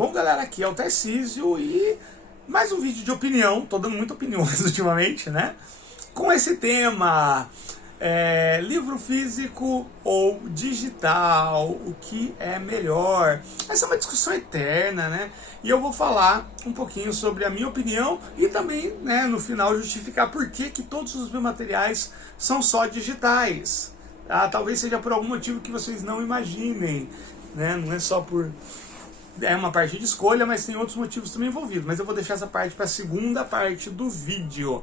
Bom, galera, aqui é o Tarcísio e mais um vídeo de opinião. Tô dando muita opiniões ultimamente, né? Com esse tema, livro físico ou digital, o que é melhor? Essa é uma discussão eterna, né? E eu vou falar um pouquinho sobre a minha opinião e também, né, no final, justificar por que todos os meus materiais são só digitais. Tá? Talvez seja por algum motivo que vocês não imaginem, né? Não é só por... É uma parte de escolha, mas tem outros motivos também envolvidos. Mas eu vou deixar essa parte para a segunda parte do vídeo.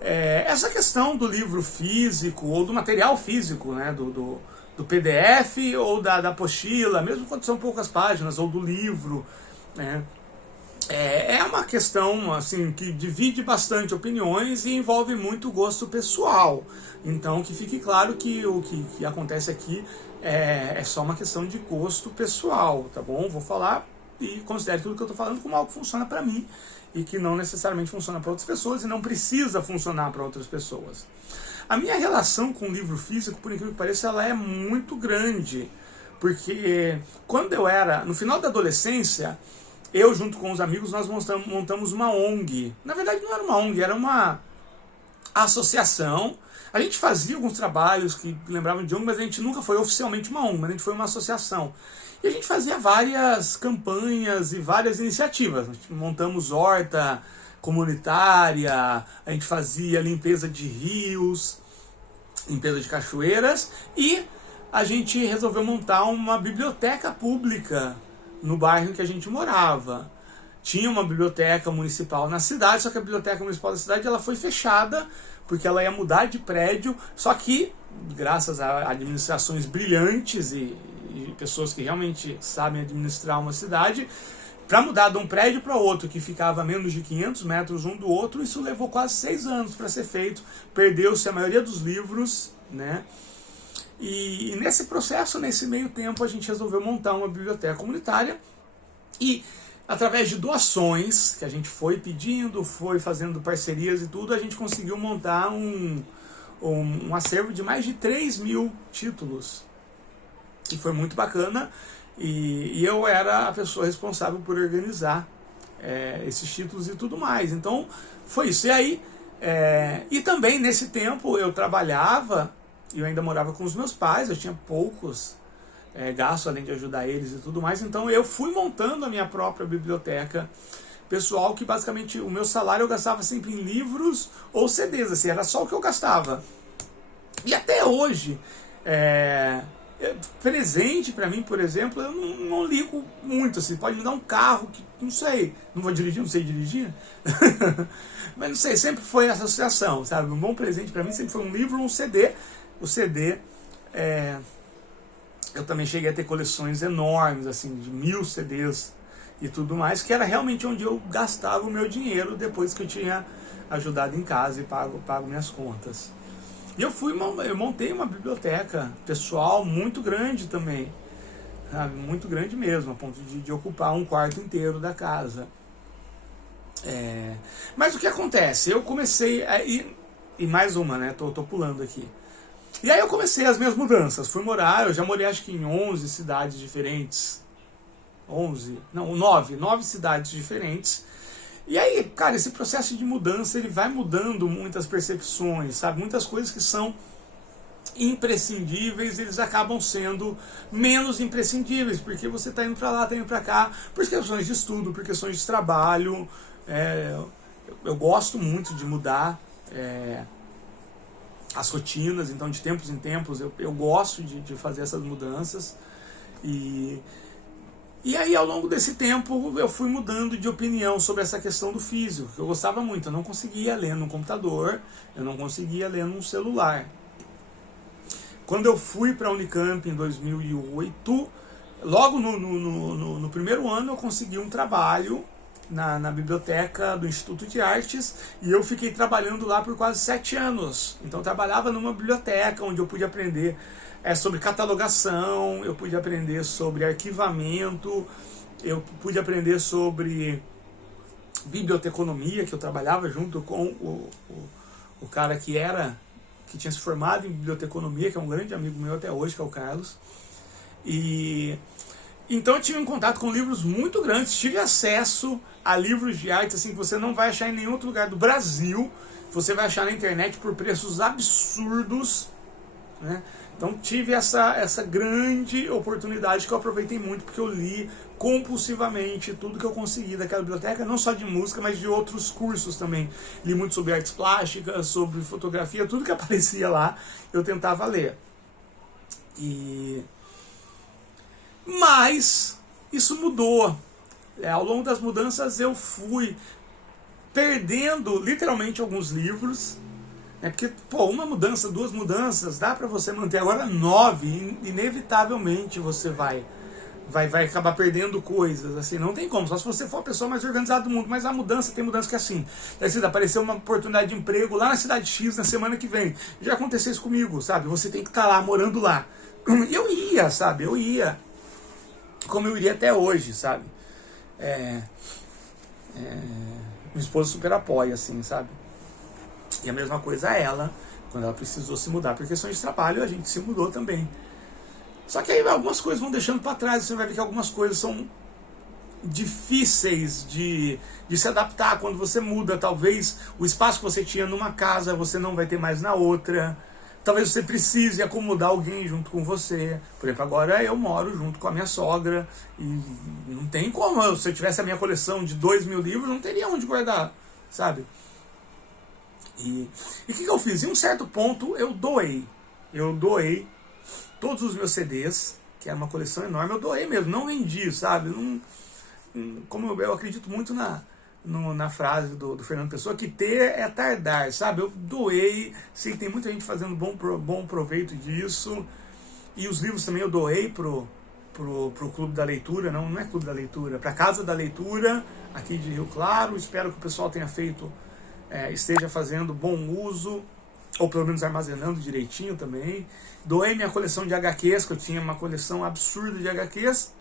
Essa questão do livro físico, ou do material físico, né, do PDF ou da apostila, mesmo quando são poucas páginas, ou do livro, né, é uma questão assim, que divide bastante opiniões e envolve muito gosto pessoal. Então que fique claro que o que acontece aqui é só uma questão de gosto pessoal, tá bom? Vou falar e considere tudo que eu estou falando como algo que funciona para mim e que não necessariamente funciona para outras pessoas e não precisa funcionar para outras pessoas. A minha relação com o livro físico, por incrível que pareça, ela é muito grande, porque quando eu era, no final da adolescência, eu junto com os amigos, nós montamos uma ONG. Na verdade não era uma ONG, era uma associação. A gente fazia alguns trabalhos que lembravam de ONG, mas a gente nunca foi oficialmente uma ONG, mas a gente foi uma associação. E a gente fazia várias campanhas e várias iniciativas. A gente montamos horta comunitária, a gente fazia limpeza de rios, limpeza de cachoeiras, e a gente resolveu montar uma biblioteca pública no bairro em que a gente morava. Tinha uma biblioteca municipal na cidade, só que a biblioteca municipal da cidade ela foi fechada, porque ela ia mudar de prédio, só que, graças a administrações brilhantes e pessoas que realmente sabem administrar uma cidade, para mudar de um prédio para outro, que ficava a menos de 500 metros um do outro, isso levou quase 6 anos para ser feito, perdeu-se a maioria dos livros, né? E nesse processo, nesse meio tempo, a gente resolveu montar uma biblioteca comunitária e, através de doações que a gente foi pedindo, foi fazendo parcerias e tudo, a gente conseguiu montar um acervo de mais de 3.000 títulos. E foi muito bacana. E eu era a pessoa responsável por organizar esses títulos e tudo mais. Então, foi isso. E aí, e também nesse tempo eu trabalhava, eu ainda morava com os meus pais, eu tinha poucos gastos, além de ajudar eles e tudo mais. Então eu fui montando a minha própria biblioteca pessoal, que basicamente o meu salário eu gastava sempre em livros ou CDs, assim, era só o que eu gastava. E até hoje, presente para mim, por exemplo, eu não ligo muito, assim, pode me dar um carro que, não sei, não vou dirigir, não sei dirigir, mas não sei, sempre foi essa associação, sabe? Um bom presente para mim sempre foi um livro ou um CD. O CD, eu também cheguei a ter coleções enormes, assim, de 1000 CDs e tudo mais, que era realmente onde eu gastava o meu dinheiro depois que eu tinha ajudado em casa e pago minhas contas. E eu montei uma biblioteca pessoal muito grande também, sabe? Muito grande mesmo, a ponto de ocupar um quarto inteiro da casa. Mas o que acontece? Eu comecei a ir, e mais uma, né? Tô pulando aqui. E aí eu comecei as minhas mudanças, fui morar, eu já morei acho que em 11 cidades diferentes, 9 cidades diferentes. E aí, cara, esse processo de mudança, ele vai mudando muitas percepções, sabe? Muitas coisas que são imprescindíveis, eles acabam sendo menos imprescindíveis, porque você está indo para lá, está indo para cá, por questões de estudo, por questões de trabalho. Eu gosto muito de mudar as rotinas, então de tempos em tempos eu gosto de fazer essas mudanças. E aí, ao longo desse tempo, eu fui mudando de opinião sobre essa questão do físico, que eu gostava muito. Eu não conseguia ler no computador, eu não conseguia ler num celular. Quando eu fui para a Unicamp em 2008, logo no primeiro ano eu consegui um trabalho na biblioteca do Instituto de Artes, e eu fiquei trabalhando lá por quase 7 anos. Então eu trabalhava numa biblioteca onde eu pude aprender sobre catalogação, eu pude aprender sobre arquivamento, eu pude aprender sobre biblioteconomia, que eu trabalhava junto com o cara que tinha se formado em biblioteconomia, que é um grande amigo meu até hoje, que é o Carlos. E Então eu tive um contato com livros muito grandes, tive acesso a livros de arte assim, que você não vai achar em nenhum outro lugar do Brasil, você vai achar na internet por preços absurdos, né? Então tive essa grande oportunidade que eu aproveitei muito, porque eu li compulsivamente tudo que eu consegui daquela biblioteca, não só de música, mas de outros cursos também. Li muito sobre artes plásticas, sobre fotografia, tudo que aparecia lá eu tentava ler. Mas isso mudou. Ao longo das mudanças eu fui perdendo literalmente alguns livros, né? Porque, pô, uma mudança, 2 mudanças, dá pra você manter. Agora 9, inevitavelmente você vai acabar perdendo coisas, assim, não tem como, só se você for a pessoa mais organizada do mundo. Mas a mudança, tem mudança que é assim, apareceu uma oportunidade de emprego lá na cidade X na semana que vem, já aconteceu isso comigo, sabe, você tem que estar lá, morando lá. Eu ia, sabe, como eu iria até hoje, sabe. Minha esposa super apoia, assim, sabe. E a mesma coisa ela, quando ela precisou se mudar por questões de trabalho, a gente se mudou também. Só que aí algumas coisas vão deixando para trás, você vai ver que algumas coisas são difíceis de se adaptar quando você muda. Talvez o espaço que você tinha numa casa, você não vai ter mais na outra. Talvez você precise acomodar alguém junto com você. Por exemplo, agora eu moro junto com a minha sogra e não tem como, se eu tivesse a minha coleção de 2.000 livros, não teria onde guardar, sabe? E o que eu fiz? Em um certo ponto eu doei todos os meus CDs, que era uma coleção enorme, eu doei mesmo, não vendi, sabe? Como eu acredito muito na frase do Fernando Pessoa, que ter é tardar, sabe? Eu doei, sei que tem muita gente fazendo bom proveito disso, e os livros também eu doei pro Clube da Leitura, não é Clube da Leitura, pra Casa da Leitura, aqui de Rio Claro. Espero que o pessoal tenha esteja fazendo bom uso, ou pelo menos armazenando direitinho também. Doei minha coleção de HQs, que eu tinha uma coleção absurda de HQs,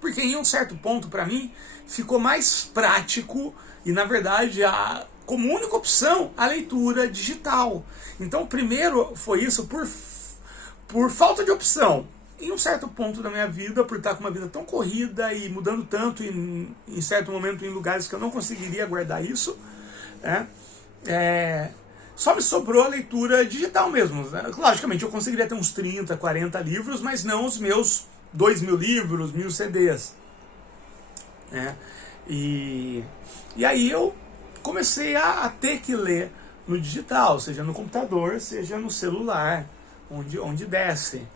porque em um certo ponto, para mim, ficou mais prático e, na verdade, como única opção, a leitura digital. Então, primeiro foi isso por falta de opção. Em um certo ponto da minha vida, por estar com uma vida tão corrida e mudando tanto, em certo momento em lugares que eu não conseguiria guardar isso, só me sobrou a leitura digital mesmo. Logicamente eu conseguiria ter uns 30, 40 livros, mas não os meus 2.000 livros, 1.000 CDs. E aí eu comecei a ter que ler no digital, seja no computador, seja no celular, onde desce.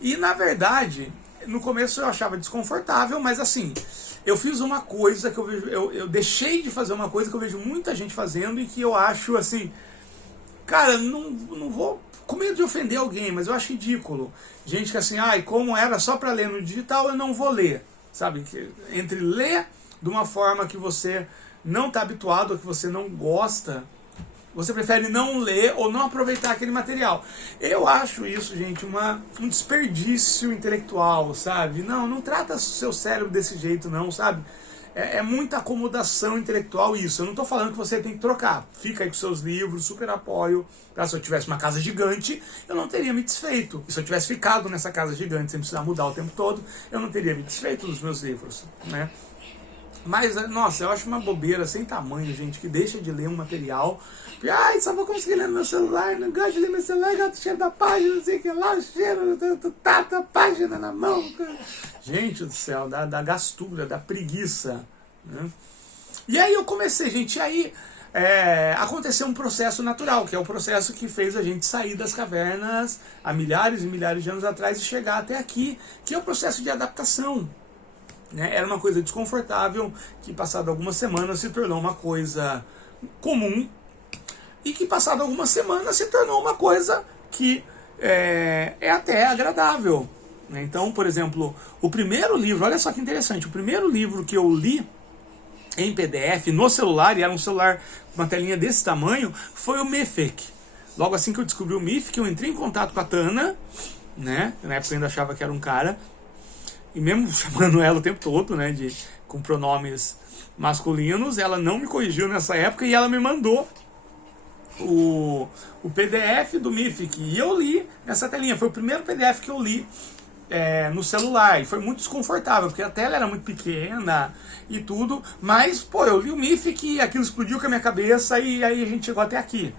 E na verdade, no começo eu achava desconfortável, mas assim, eu fiz uma coisa que eu deixei de fazer uma coisa que eu vejo muita gente fazendo e que eu acho assim, cara, não vou com medo de ofender alguém, mas eu acho ridículo. Gente que assim, como era só para ler no digital, eu não vou ler, sabe? Entre ler de uma forma que você não está habituado, ou que você não gosta, você prefere não ler ou não aproveitar aquele material. Eu acho isso, gente, um desperdício intelectual, sabe? Não trata o seu cérebro desse jeito, não, sabe? É muita acomodação intelectual isso. Eu não estou falando que você tem que trocar. Fica aí com seus livros, super apoio. Se eu tivesse uma casa gigante, eu não teria me desfeito. E se eu tivesse ficado nessa casa gigante sem precisar mudar o tempo todo, eu não teria me desfeito dos meus livros, né? Mas, nossa, eu acho uma bobeira sem tamanho, gente, que deixa de ler um material. Só vou conseguir ler no meu celular, não gosto de ler meu celular, gosto do cheiro da página, não sei o que lá, o cheiro da página na mão. Gente do céu, da gastura, da preguiça, né? E aí eu comecei, gente, aconteceu um processo natural, que é o processo que fez a gente sair das cavernas há milhares e milhares de anos atrás e chegar até aqui, que é o processo de adaptação. Era uma coisa desconfortável, que passado algumas semanas se tornou uma coisa comum, e que passado algumas semanas se tornou uma coisa que é até agradável. Então, por exemplo, o primeiro livro, olha só que interessante, o primeiro livro que eu li em PDF no celular, e era um celular com uma telinha desse tamanho, foi o Mythic. Logo assim que eu descobri o Mythic, eu entrei em contato com a Tana, né? Na época eu ainda achava que era um cara, e mesmo chamando ela o tempo todo, né, com pronomes masculinos, ela não me corrigiu nessa época e ela me mandou o PDF do Mythic. E eu li nessa telinha. Foi o primeiro PDF que eu li no celular, e foi muito desconfortável, porque a tela era muito pequena e tudo, mas, pô, eu li o Mythic e aquilo explodiu com a minha cabeça, e aí a gente chegou até aqui,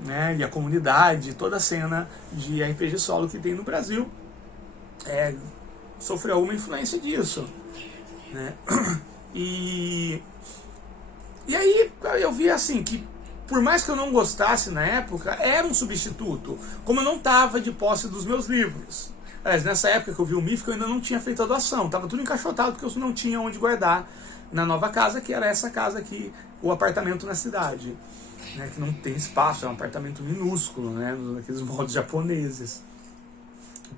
né? E a comunidade, toda a cena de RPG solo que tem no Brasil sofreu uma influência disso, né? E aí eu vi assim que, por mais que eu não gostasse na época, era um substituto, como eu não estava de posse dos meus livros. Aliás, nessa época que eu vi o Mythic, eu ainda não tinha feito a doação, estava tudo encaixotado porque eu não tinha onde guardar na nova casa, que era essa casa aqui, o apartamento na cidade, né, que não tem espaço, é um apartamento minúsculo, né, naqueles moldes japoneses.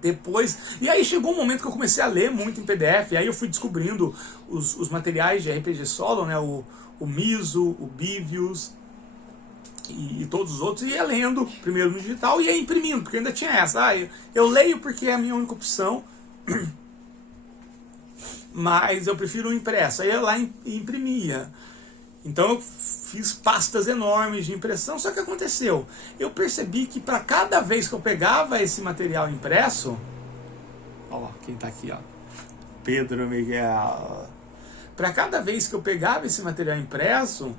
Depois, e aí chegou um momento que eu comecei a ler muito em PDF, e aí eu fui descobrindo os materiais de RPG solo, né, o Miso, o Bivius e todos os outros, e ia lendo primeiro no digital e ia imprimindo, porque ainda tinha essa, eu leio porque é a minha única opção, mas eu prefiro o impresso, aí eu ia lá e imprimia. Então eu fiz pastas enormes de impressão, só que aconteceu, eu percebi que para cada vez que eu pegava esse material impresso, ó, quem tá aqui, ó, Pedro Miguel, para cada vez que eu pegava esse material impresso,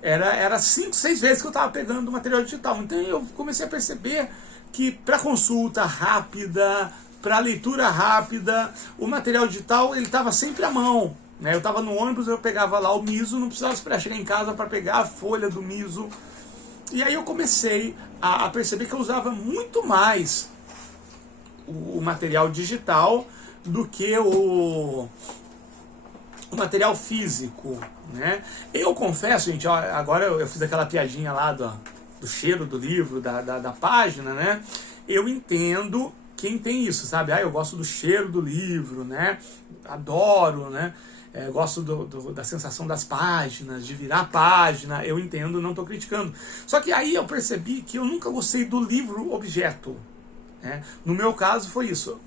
era 5, 6 vezes que eu estava pegando o material digital. Então eu comecei a perceber que para consulta rápida, para leitura rápida, o material digital ele estava sempre à mão, né? Eu estava no ônibus, eu pegava lá o Miso, não precisava esperar chegar em casa para pegar a folha do Miso. E aí eu comecei a perceber que eu usava muito mais o material digital do que o material físico, né? Eu confesso, gente, ó, agora eu fiz aquela piadinha lá do cheiro do livro, da página, né? Eu entendo quem tem isso, sabe? Eu gosto do cheiro do livro, né? Adoro, né? Gosto da sensação das páginas, de virar a página, eu entendo, não estou criticando. Só que aí eu percebi que eu nunca gostei do livro objeto, né? No meu caso foi isso.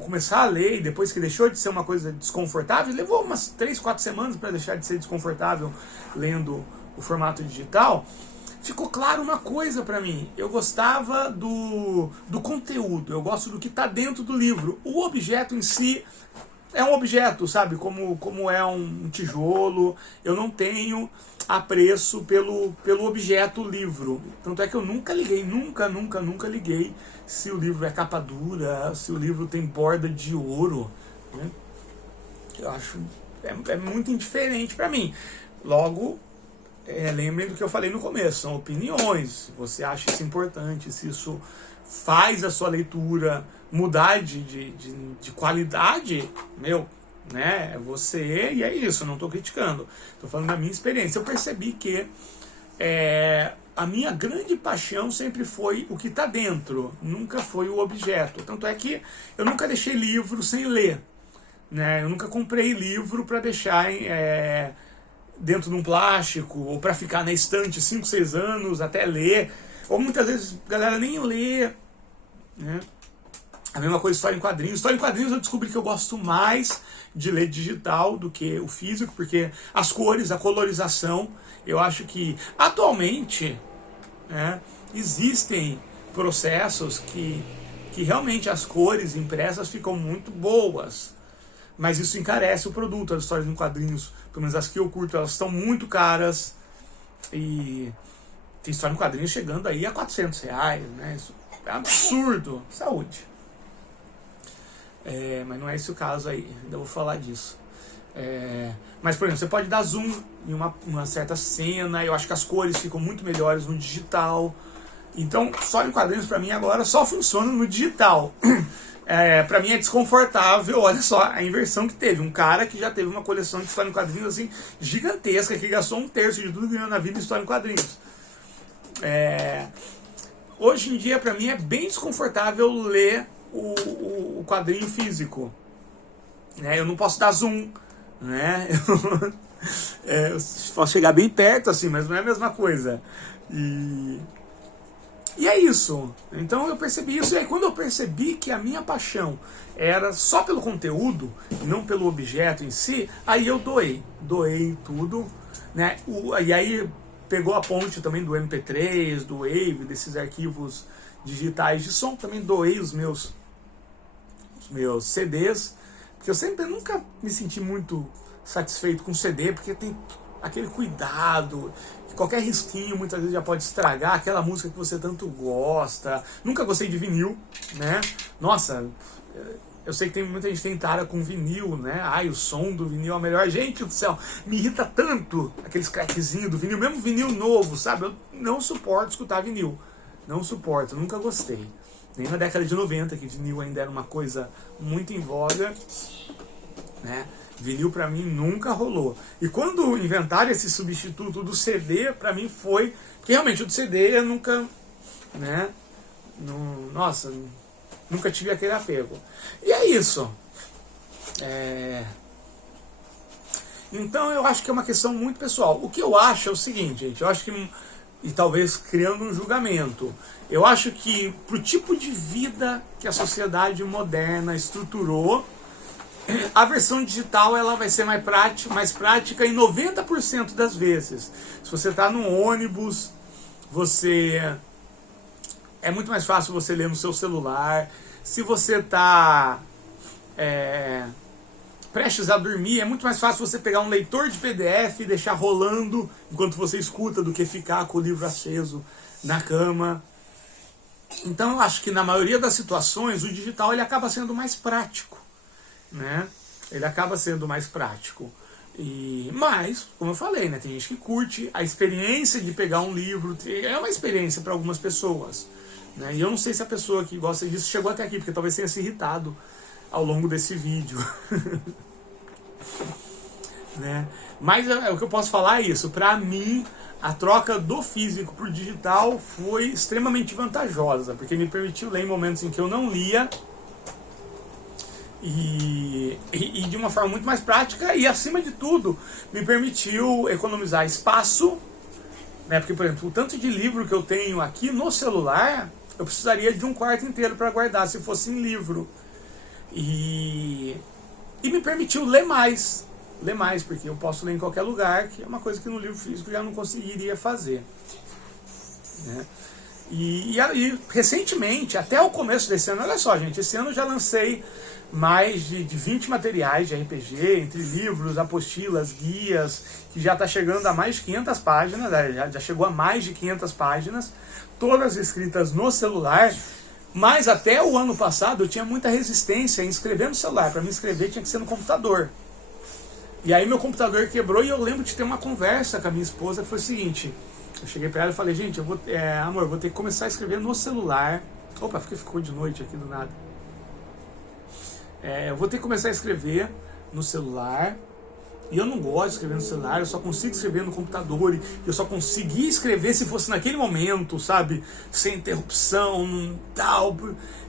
Começar a ler, e depois que deixou de ser uma coisa desconfortável, levou umas 3, 4 semanas para deixar de ser desconfortável lendo o formato digital, ficou claro uma coisa para mim: eu gostava do conteúdo, eu gosto do que está dentro do livro. O objeto em si é um objeto, sabe? Como é um tijolo, eu não tenho apreço pelo objeto livro. Tanto é que eu nunca liguei, nunca liguei se o livro é capa dura, se o livro tem borda de ouro, né? Eu acho é muito indiferente para mim. Logo, lembrem do que eu falei no começo, são opiniões. Se você acha isso importante, se isso faz a sua leitura mudar de qualidade, né, é você, e é isso, eu não estou criticando, estou falando da minha experiência. Eu percebi que a minha grande paixão sempre foi o que está dentro, nunca foi o objeto. Tanto é que eu nunca deixei livro sem ler, né? Eu nunca comprei livro para deixar dentro de um plástico, ou para ficar na estante 5, 6 anos até ler, ou muitas vezes a galera nem lê, né? A mesma coisa história em quadrinhos. História em quadrinhos eu descobri que eu gosto mais de ler digital do que o físico, porque as cores, a colorização, eu acho que atualmente, né, existem processos que realmente as cores impressas ficam muito boas, mas isso encarece o produto. As histórias em quadrinhos, pelo menos as que eu curto, elas estão muito caras, e tem história em quadrinhos chegando aí a R$400, né? Isso é absurdo. Saúde. Mas não é esse o caso aí, ainda vou falar disso. Mas, por exemplo, você pode dar zoom em uma certa cena, eu acho que as cores ficam muito melhores no digital. Então, história em quadrinhos para mim agora só funciona no digital. Para mim é desconfortável, olha só a inversão que teve. Um cara que já teve uma coleção de história em quadrinhos assim, gigantesca, que gastou 1/3 de tudo que ganhou na vida em história em quadrinhos. Hoje em dia, para mim, é bem desconfortável ler o quadrinho físico, né? Eu não posso dar zoom, né? Eu posso chegar bem perto assim, mas não é a mesma coisa. E é isso. Então eu percebi isso, e aí quando eu percebi que a minha paixão era só pelo conteúdo e não pelo objeto em si, aí eu doei tudo, né? E aí pegou a ponte também do MP3, do Wave, desses arquivos digitais de som, também doei os meus meus CDs, porque eu nunca me senti muito satisfeito com CD, porque tem aquele cuidado, que qualquer risquinho muitas vezes já pode estragar aquela música que você tanto gosta. Nunca gostei de vinil, né? Nossa, eu sei que tem muita gente que tem tara com vinil, né? Ai, o som do vinil é o melhor. Gente do céu, me irrita tanto aqueles crackzinhos do vinil, mesmo vinil novo, sabe? Eu não suporto escutar vinil. Não suporto, nunca gostei. Nem na década de 90, que vinil ainda era uma coisa muito em voga, né? Vinil pra mim nunca rolou. E quando inventaram esse substituto do CD, pra mim foi... Porque realmente o do CD eu nunca... né? Nossa, nunca tive aquele apego. E é isso. Então eu acho que é uma questão muito pessoal. O que eu acho é o seguinte, gente. Eu acho que... E talvez criando um julgamento. Eu acho que pro tipo de vida que a sociedade moderna estruturou, a versão digital ela vai ser mais prática em 90% das vezes. Se você está num ônibus, é muito mais fácil você ler no seu celular. Se você está prestes a dormir, é muito mais fácil você pegar um leitor de PDF e deixar rolando enquanto você escuta do que ficar com o livro aceso na cama. Então eu acho que na maioria das situações o digital ele acaba sendo mais prático, né? Ele acaba sendo mais prático. Mas, como eu falei, né, tem gente que curte a experiência de pegar um livro, é uma experiência para algumas pessoas, né? E eu não sei se a pessoa que gosta disso chegou até aqui, porque talvez tenha se irritado ao longo desse vídeo. Né? Mas o que eu posso falar é isso. Para mim, a troca do físico para o digital foi extremamente vantajosa, porque me permitiu ler em momentos em que eu não lia, e de uma forma muito mais prática, e acima de tudo me permitiu economizar espaço, né? Porque, por exemplo, o tanto de livro que eu tenho aqui no celular, eu precisaria de um quarto inteiro para guardar se fosse em livro. E me permitiu ler mais, porque eu posso ler em qualquer lugar, que é uma coisa que no livro físico eu já não conseguiria fazer, né? E aí, recentemente, até o começo desse ano, olha só, gente, esse ano eu já lancei mais de 20 materiais de RPG, entre livros, apostilas, guias, que já está chegando a mais de 500 páginas, já chegou a mais de 500 páginas, todas escritas no celular. Mas até o ano passado eu tinha muita resistência em escrever no celular. Para mim escrever tinha que ser no computador. E aí meu computador quebrou e eu lembro de ter uma conversa com a minha esposa que foi o seguinte. Eu cheguei para ela e falei, gente, amor, eu vou ter que começar a escrever no celular. Opa, ficou de noite aqui do nada. Eu vou ter que começar a escrever no celular. E eu não gosto de escrever no celular, eu só consigo escrever no computador. E eu só consegui escrever se fosse naquele momento, sabe? Sem interrupção, tal.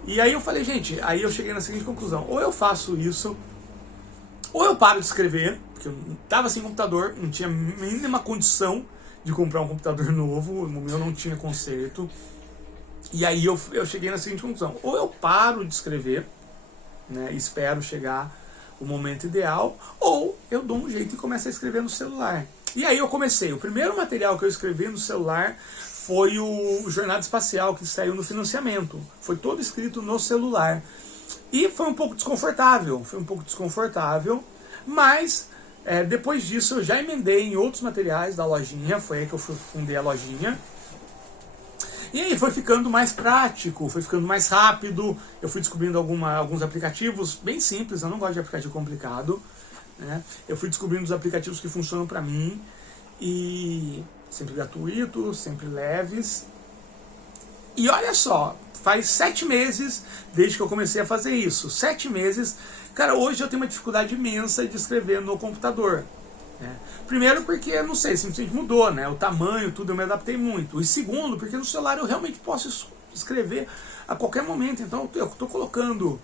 E aí eu falei, gente, aí eu cheguei na seguinte conclusão. Ou eu faço isso, ou eu paro de escrever, porque eu estava sem computador, não tinha mínima condição de comprar um computador novo, o meu não tinha conserto. E aí eu cheguei na seguinte conclusão. Ou eu paro de escrever, né? Espero chegar o momento ideal, ou eu dou um jeito e começo a escrever no celular. E aí eu comecei. O primeiro material que eu escrevi no celular foi o Jornada Espacial, que saiu no financiamento. Foi todo escrito no celular. E foi um pouco desconfortável, mas depois disso eu já emendei em outros materiais da lojinha, foi aí que eu fundei a lojinha. E aí foi ficando mais prático, foi ficando mais rápido, eu fui descobrindo alguns aplicativos bem simples, eu não gosto de aplicativo complicado, né? Eu fui descobrindo os aplicativos que funcionam para mim, e sempre gratuitos, sempre leves. E olha só, faz 7 meses desde que eu comecei a fazer isso, 7 meses, cara, hoje eu tenho uma dificuldade imensa de escrever no computador. Primeiro porque, não sei, simplesmente mudou, né? O tamanho, tudo, eu me adaptei muito. E segundo, porque no celular eu realmente posso escrever a qualquer momento. Então eu estou colocando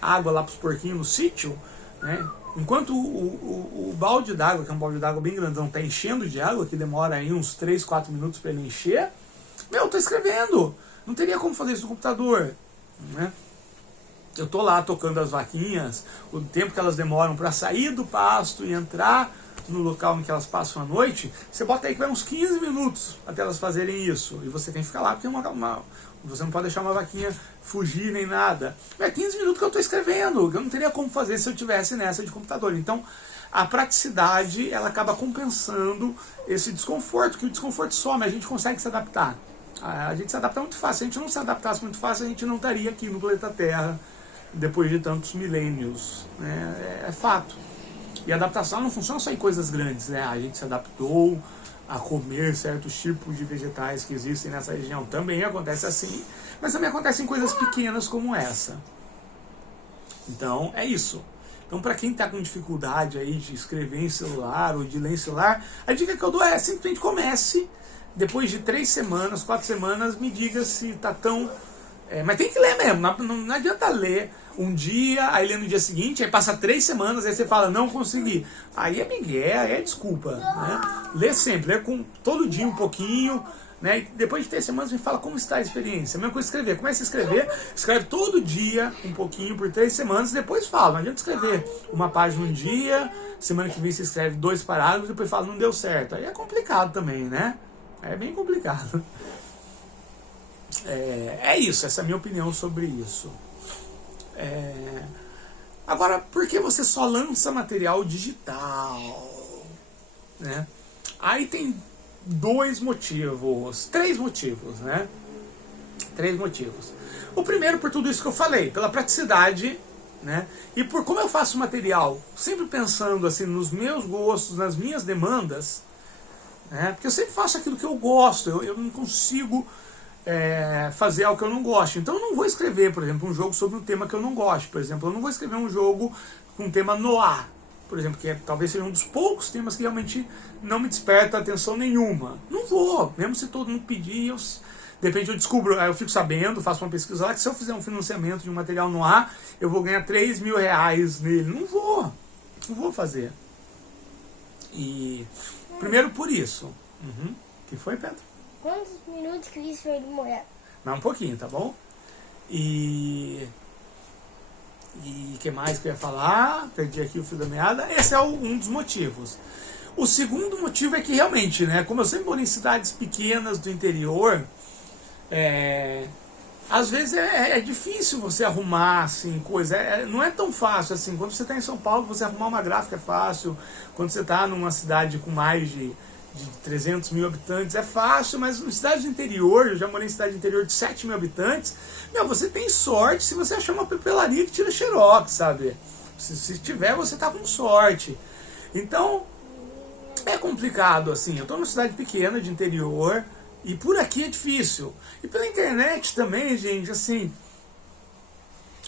água lá para os porquinhos no sítio, né? Enquanto o balde d'água, que é um balde d'água bem grandão, está enchendo de água, que demora aí uns 3, 4 minutos para ele encher, eu estou escrevendo. Não teria como fazer isso no computador, né? Eu tô lá tocando as vaquinhas, o tempo que elas demoram para sair do pasto e entrar no local em que elas passam a noite, você bota aí que vai uns 15 minutos até elas fazerem isso. E você tem que ficar lá porque é Você não pode deixar uma vaquinha fugir nem nada. É 15 minutos que eu estou escrevendo, que eu não teria como fazer se eu tivesse nessa de computador. Então, a praticidade, ela acaba compensando esse desconforto, que o desconforto some, a gente consegue se adaptar. A gente se adapta muito fácil. Se a gente não se adaptasse muito fácil, a gente não estaria aqui no planeta Terra depois de tantos milênios. Né? É fato. E a adaptação não funciona só em coisas grandes. Né? A gente se adaptou a comer certos tipos de vegetais que existem nessa região. Também acontece assim, mas também acontece em coisas pequenas como essa. Então, é isso. Então, para quem está com dificuldade aí de escrever em celular ou de ler em celular, a dica que eu dou é simplesmente comece. Depois de 3 semanas, 4 semanas, me diga se está tão... mas tem que ler mesmo, não adianta ler um dia, aí lê no dia seguinte, aí passa 3 semanas, aí você fala, não consegui. Aí é migué, aí é desculpa. Né? Lê sempre, lê todo dia um pouquinho, né? E depois de 3 semanas me fala como está a experiência. A mesma coisa escrever, comece a escrever, escreve todo dia um pouquinho por 3 semanas, depois fala, não adianta escrever uma página um dia, semana que vem você escreve 2 parágrafos, depois fala, não deu certo. Aí é complicado também, né? É bem complicado. É isso, essa é a minha opinião sobre isso. Agora, por que você só lança material digital? Né? Aí tem 3 motivos, né? 3 motivos. O primeiro, por tudo isso que eu falei, pela praticidade, né? E por como eu faço material, sempre pensando assim nos meus gostos, nas minhas demandas, né? Porque eu sempre faço aquilo que eu gosto, eu não consigo fazer algo que eu não gosto. Então eu não vou escrever, por exemplo, um jogo sobre um tema que eu não gosto. Por exemplo, eu não vou escrever um jogo com um tema noir, por exemplo, que talvez seja um dos poucos temas que realmente não me desperta atenção nenhuma. Não vou, mesmo se todo mundo pedir, de repente eu descubro, aí eu fico sabendo, faço uma pesquisa lá, que se eu fizer um financiamento de um material noir, eu vou ganhar 3 mil reais nele. Não vou fazer. E primeiro por isso. Que foi, Pedro? Quantos minutos que isso foi demorar? Mais um pouquinho, tá bom? E que mais que eu ia falar? Perdi aqui o fio da meada. Esse é um dos motivos. O segundo motivo é que realmente, né, como eu sempre moro em cidades pequenas do interior, às vezes é difícil você arrumar assim, coisa. Não é tão fácil assim. Quando você está em São Paulo, você arrumar uma gráfica é fácil. Quando você está numa cidade com mais de 300 mil habitantes é fácil, mas em cidade do interior, eu já morei em cidade do interior de 7 mil habitantes, você tem sorte se você achar uma papelaria que tira xerox, sabe? Se tiver, você tá com sorte. Então, é complicado, assim. Eu tô numa cidade pequena de interior e por aqui é difícil. E pela internet também, gente, assim...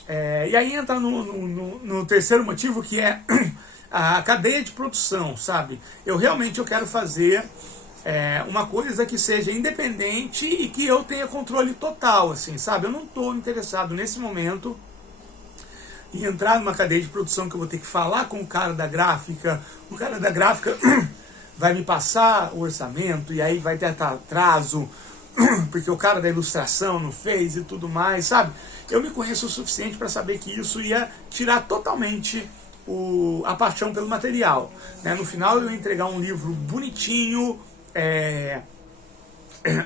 e aí entra no terceiro motivo, que é... a cadeia de produção, sabe? Eu quero fazer uma coisa que seja independente e que eu tenha controle total, assim, sabe? Eu não estou interessado nesse momento em entrar numa cadeia de produção que eu vou ter que falar com o cara da gráfica vai me passar o orçamento e aí vai ter atraso porque o cara da ilustração não fez e tudo mais, sabe? Eu me conheço o suficiente para saber que isso ia tirar totalmente a paixão pelo material. Né? No final eu ia entregar um livro bonitinho,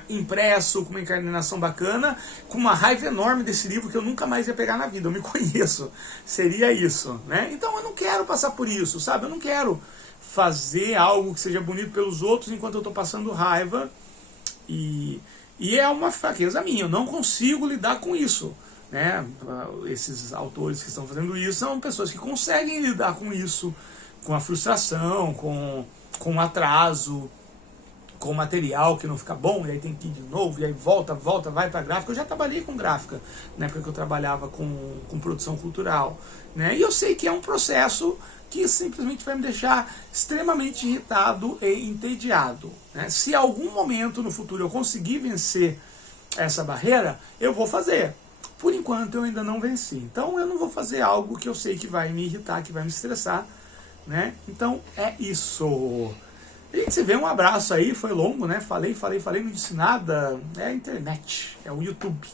impresso, com uma encadernação bacana, com uma raiva enorme desse livro que eu nunca mais ia pegar na vida. Eu me conheço. Seria isso. Né? Então eu não quero passar por isso, sabe? Eu não quero fazer algo que seja bonito pelos outros enquanto eu estou passando raiva. E é uma fraqueza minha. Eu não consigo lidar com isso. Né? Esses autores que estão fazendo isso são pessoas que conseguem lidar com isso, com a frustração, com o atraso, com o material que não fica bom, e aí tem que ir de novo, e aí volta, vai para gráfica. Eu já trabalhei com gráfica, na época que eu trabalhava com produção cultural. Né? E eu sei que é um processo que simplesmente vai me deixar extremamente irritado e entediado. Né? Se algum momento no futuro eu conseguir vencer essa barreira, eu vou fazer. Por enquanto eu ainda não venci. Então eu não vou fazer algo que eu sei que vai me irritar, que vai me estressar. Né? Então é isso. A gente se vê, um abraço aí, foi longo, né? Falei, não disse nada. É a internet, é o YouTube.